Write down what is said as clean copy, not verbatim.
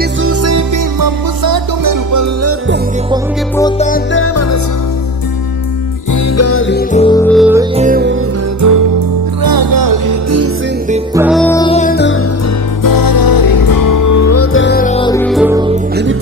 తొంగి చూసేటి మబ్బు సాటు మెరుపల్ల పొంగి పొంగిపోతాంటే మనసు ఈ గాలిలో ఏమున్నదో రాగాలి తీసింది ప్రాణం దారారిలో దారారిలో అని